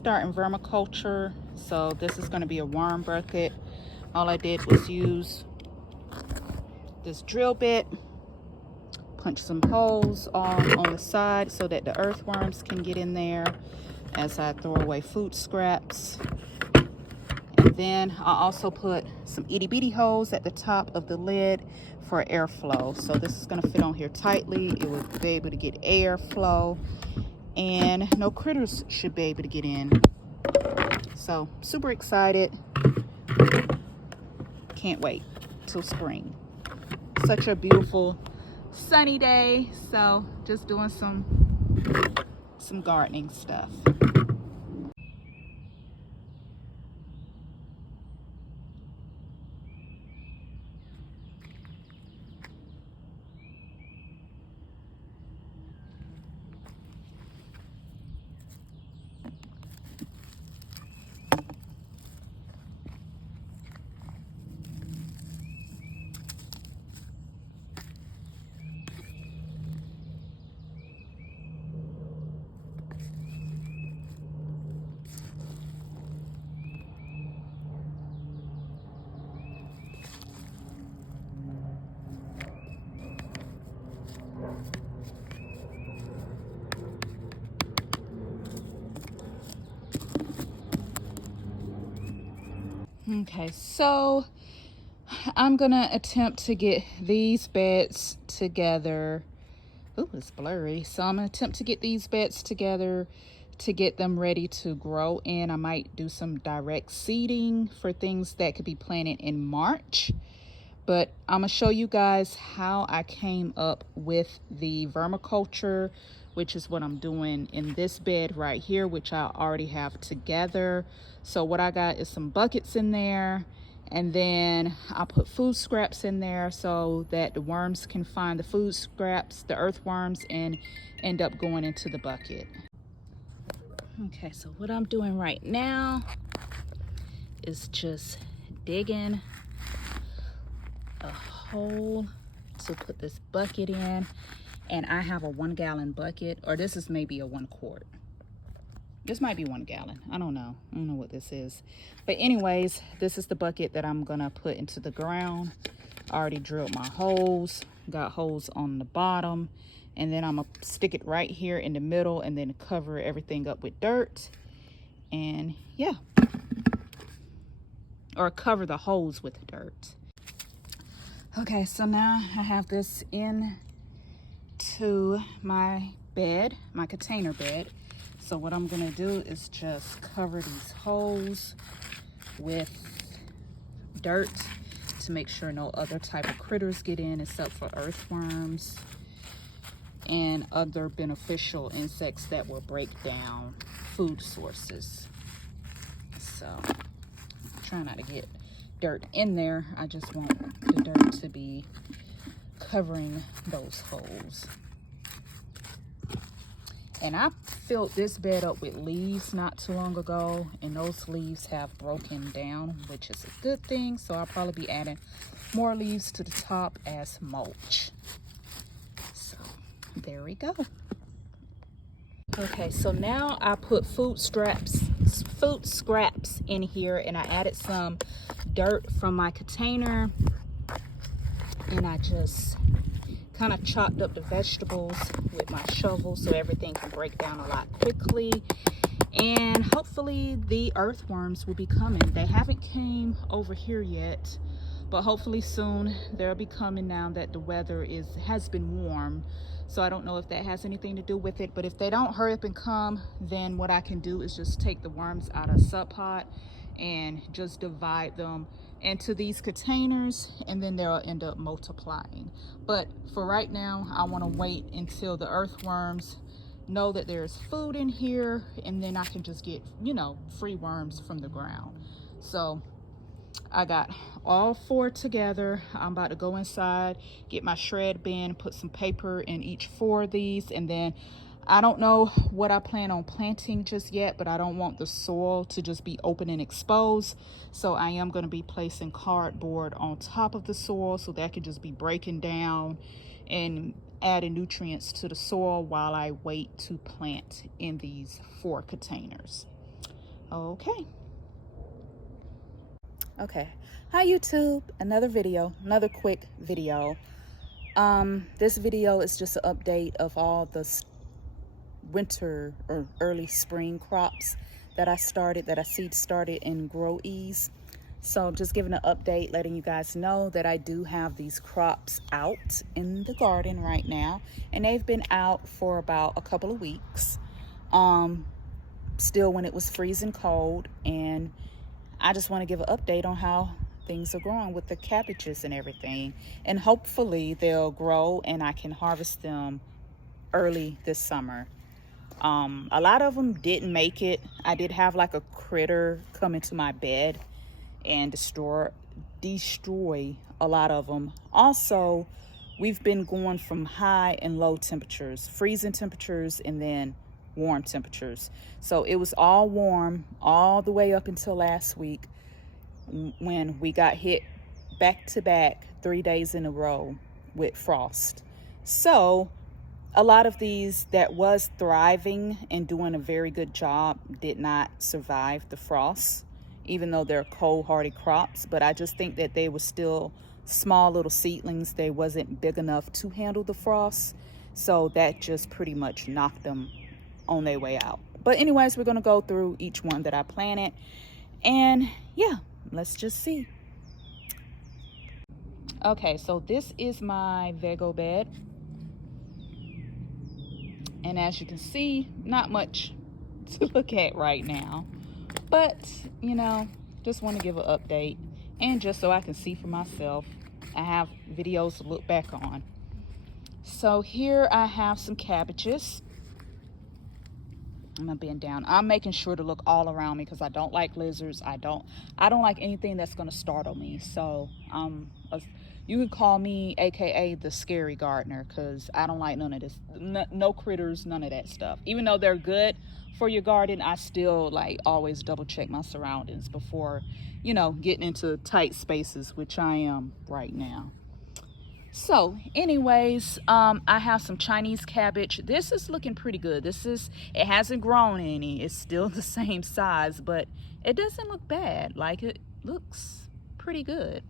starting vermiculture, so this is going to be a worm bucket. All I did was use this drill bit, punch some holes on the side so that the earthworms can get in there as I throw away food scraps. And then I also put some itty bitty holes at the top of the lid for airflow. So this is going to fit on here tightly. It will be able to get airflow, and no critters should be able to get in. So super excited. Can't wait till spring. Such a beautiful sunny day, so just doing some gardening stuff. Okay, so I'm gonna attempt to get these beds together. Oh, it's blurry. So I'm gonna attempt to get these beds together to get them ready to grow in. I might do some direct seeding for things that could be planted in March. But I'm gonna show you guys how I came up with the vermiculture, which is what I'm doing in this bed right here, which I already have together. So what I got is some buckets in there, and then I put food scraps in there so that the worms can find the food scraps, the earthworms, and end up going into the bucket. Okay, so what I'm doing right now is just digging a hole to put this bucket in. And I have a 1 gallon bucket, or this is maybe a 1 quart. This might be 1 gallon. I don't know what this is. But anyways, this is the bucket that I'm gonna put into the ground. I already drilled my holes, got holes on the bottom, and then I'm gonna stick it right here in the middle and then cover everything up with dirt. And yeah, or cover the holes with dirt. Okay, so now I have this in to my bed, my container bed. So what I'm gonna do is just cover these holes with dirt to make sure no other type of critters get in except for earthworms and other beneficial insects that will break down food sources. So try not to get dirt in there. I just want the dirt to be covering those holes. And I filled this bed up with leaves not too long ago, and those leaves have broken down, which is a good thing. So I'll probably be adding more leaves to the top as mulch. So there we go. Okay, so now I put food scraps in here, and I added some dirt from my container, and I just kind of chopped up the vegetables with my shovel so everything can break down a lot quickly. And hopefully the earthworms will be coming. They haven't came over here yet, but hopefully soon they'll be coming now that the weather has been warm. So I don't know if that has anything to do with it, but if they don't hurry up and come, then what I can do is just take the worms out of a sub pot and just divide them into these containers, and then they'll end up multiplying. But for right now, I want to wait until the earthworms know that there's food in here, and then I can just get, free worms from the ground. So I got all 4 together. I'm about to go inside, get my shred bin, put some paper in each 4 of these, and then I don't know what I plan on planting just yet, but I don't want the soil to just be open and exposed. So I am going to be placing cardboard on top of the soil so that can just be breaking down and adding nutrients to the soil while I wait to plant in these 4 containers. Okay. Okay. Hi YouTube. Another video, another quick video. This video is just an update of all the winter or early spring crops that I seed started in Grow Ease. So I'm just giving an update, letting you guys know that I do have these crops out in the garden right now, and they've been out for about a couple of weeks. Still when it was freezing cold, and I just want to give an update on how things are growing with the cabbages and everything. And hopefully they'll grow and I can harvest them early this summer. A lot of them didn't make it. I did have like a critter come into my bed and destroy a lot of them. Also, we've been going from high and low temperatures, freezing temperatures and then warm temperatures. So it was all warm all the way up until last week, when we got hit back to back 3 days in a row with frost. So a lot of these that was thriving and doing a very good job did not survive the frost, even though they're cold hardy crops. But I just think that they were still small little seedlings. They wasn't big enough to handle the frost, so that just pretty much knocked them on their way out. But anyways, we're gonna go through each one that I planted, and yeah, let's just see. Okay, so this is my Vego bed, and as you can see, not much to look at right now, but you know, just want to give an update, and just so I can see for myself. I have videos to look back on. So here I have some cabbages. I'm gonna bend down. I'm making sure to look all around me because I don't like lizards. I don't like anything that's gonna startle me. So you can call me AKA the scary gardener, because I don't like none of this. No critters, none of that stuff. Even though they're good for your garden, I still like always double check my surroundings before, you know, getting into tight spaces, which I am right now. So anyways, I have some Chinese cabbage. This is looking pretty good. It hasn't grown any. It's still the same size, but it doesn't look bad. Like, it looks pretty good.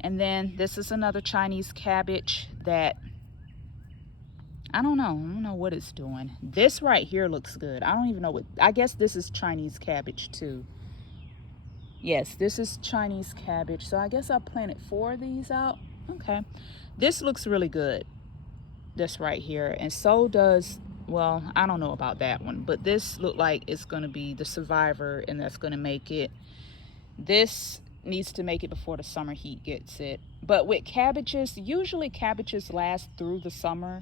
And then this is another Chinese cabbage that I don't know what it's doing. This right here looks good. I don't even know I guess this is Chinese cabbage too. Yes, this is Chinese cabbage. So I guess I planted 4 of these out. Okay, this looks really good, this right here, and so does, well, I don't know about that one, but this look like it's going to be the survivor, and that's going to make it. This needs to make it before the summer heat gets it. But with cabbages, usually cabbages last through the summer.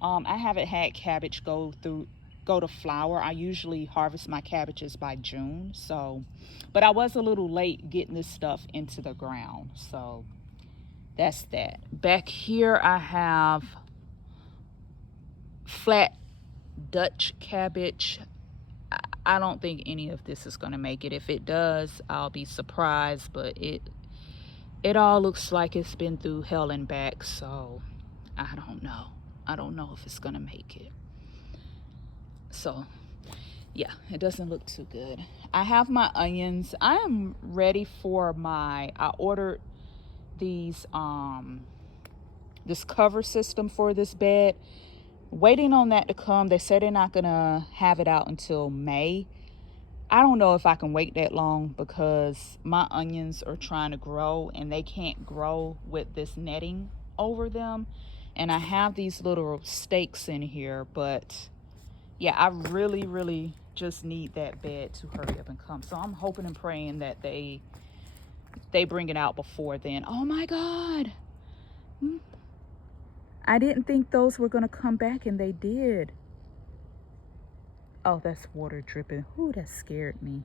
I haven't had cabbage go to flower. I usually harvest my cabbages by June. So, but I was a little late getting this stuff into the ground, so that's that. Back here I have flat Dutch cabbage. I don't think any of this is going to make it. If it does, I'll be surprised, but it all looks like it's been through hell and back, so I don't know if it's going to make it. So yeah, it doesn't look too good. I have my onions. I am ready for I ordered these this cover system for this bed, waiting on that to come. They said they're not gonna have it out until May. I don't know if I can wait that long, because my onions are trying to grow and they can't grow with this netting over them, and I have these little stakes in here. But yeah, I really just need that bed to hurry up and come. So I'm hoping and praying that they bring it out before then. Oh my God, I didn't think those were gonna come back, and they did. Oh, that's water dripping. Ooh, that scared me.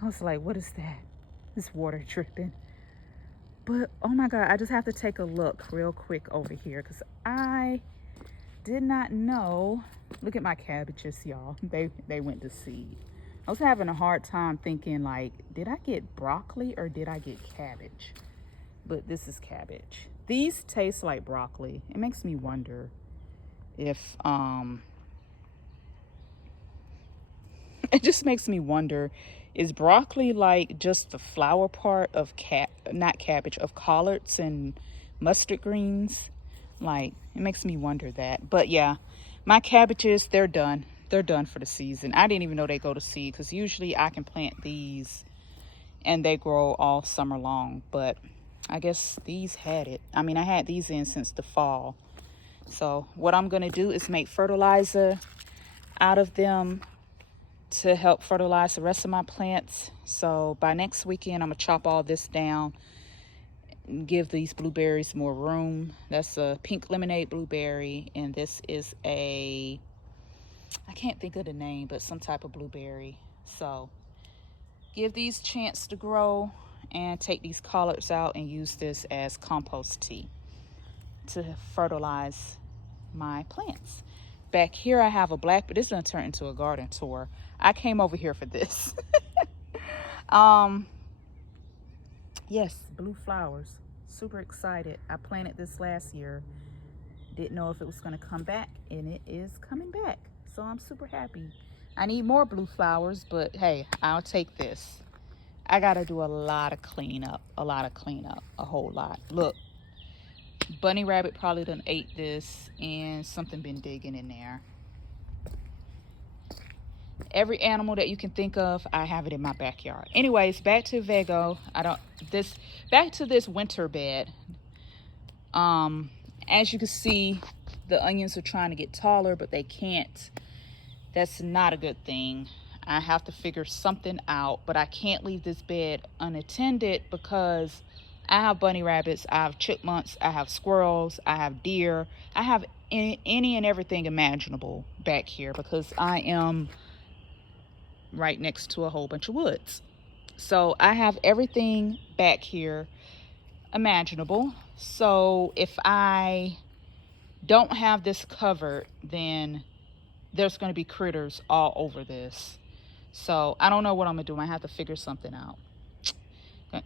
I was like, what is that? It's water dripping. But oh my God, I just have to take a look real quick over here, because I did not know. Look at my cabbages, y'all. They went to seed. I was having a hard time thinking, like, did I get broccoli or did I get cabbage? But this is cabbage. These taste like broccoli. It makes me wonder if it just makes me wonder, is broccoli like just the flower part of not cabbage, of collards and mustard greens? Like, it makes me wonder that. But yeah, my cabbages, they're done. They're done for the season. I didn't even know they go to seed, because usually I can plant these and they grow all summer long. But I guess these had it. I mean, I had these in since the fall. So what I'm going to do is make fertilizer out of them to help fertilize the rest of my plants. So by next weekend, I'm going to chop all this down and give these blueberries more room. That's a pink lemonade blueberry, and this is a, I can't think of the name, but some type of blueberry. So give these a chance to grow and take these collards out and use this as compost tea to fertilize my plants. Back here I have a black, but this is gonna turn into a garden tour. I came over here for this. Yes, blue flowers. Super excited. I planted this last year. Didn't know if it was gonna come back, and it is coming back. So I'm super happy. I need more blue flowers, but hey, I'll take this. I gotta do a lot of cleanup, a whole lot. Look, bunny rabbit probably done ate this, and something been digging in there. Every animal that you can think of, I have it in my backyard. Anyways, back to Vego. Back to this winter bed. As you can see, the onions are trying to get taller, but they can't. That's not a good thing. I have to figure something out, but I can't leave this bed unattended because I have bunny rabbits, I have chipmunks, I have squirrels, I have deer. I have any and everything imaginable back here because I am right next to a whole bunch of woods. So I have everything back here imaginable. So if I don't have this covered, then there's going to be critters all over this. So I don't know what I'm gonna do. I have to figure something out,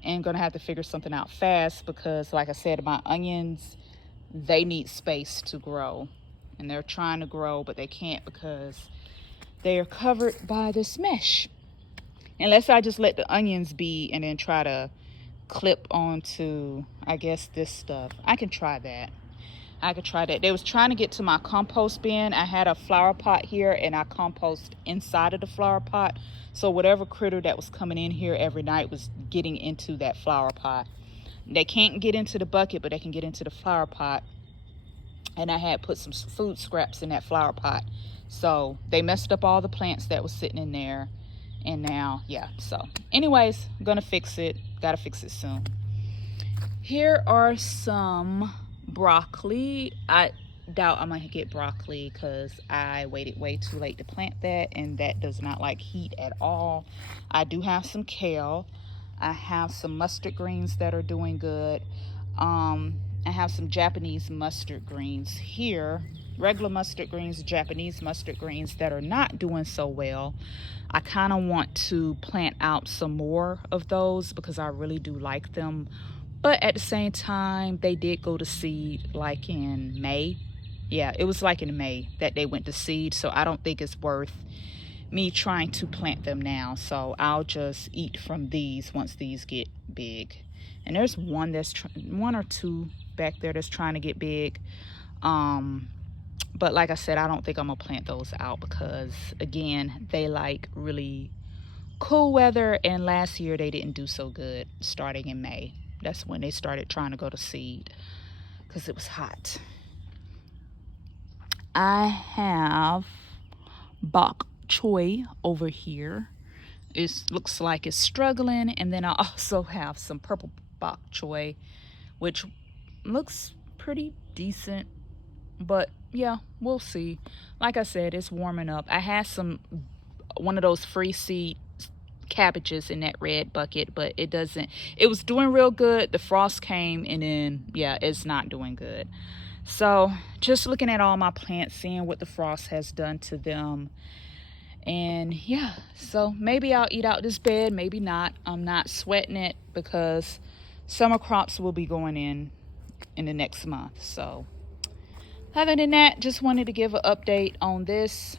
and gonna have to figure something out fast because, like I said, my onions, they need space to grow, and they're trying to grow, but they can't because they are covered by this mesh. Unless I just let the onions be and then try to clip onto, I guess, this stuff. I can try that. They was trying to get to my compost bin. I had a flower pot here, and I compost inside of the flower pot. So whatever critter that was coming in here every night was getting into that flower pot. They can't get into the bucket, but they can get into the flower pot. And I had put some food scraps in that flower pot. So they messed up all the plants that was sitting in there. And now, yeah. So anyways, I'm gonna fix it. Gotta fix it soon. Here are some broccoli. I doubt I'm gonna get broccoli because I waited way too late to plant that, and that does not like heat at all. I do have some kale. I have some mustard greens that are doing good. I have some Japanese mustard greens here, regular mustard greens, Japanese mustard greens that are not doing so well. I kind of want to plant out some more of those because I really do like them. But at the same time, they did go to seed like in May. Yeah, it was like in May that they went to seed. So I don't think it's worth me trying to plant them now. So I'll just eat from these once these get big. And there's one or two back there that's trying to get big. But like I said, I don't think I'm gonna plant those out because, again, they like really cool weather. And last year they didn't do so good starting in May. That's when they started trying to go to seed because it was hot. I have bok choy over here. It looks like it's struggling. And then I also have some purple bok choy, which looks pretty decent. But yeah, we'll see. Like I said, it's warming up. I had one of those free seed cabbages in that red bucket, but it was doing real good. The frost came, and then yeah, it's not doing good. So just looking at all my plants, seeing what the frost has done to them. And yeah, so maybe I'll eat out this bed, maybe not. I'm not sweating it because summer crops will be going in the next month. So other than that, just wanted to give an update on this.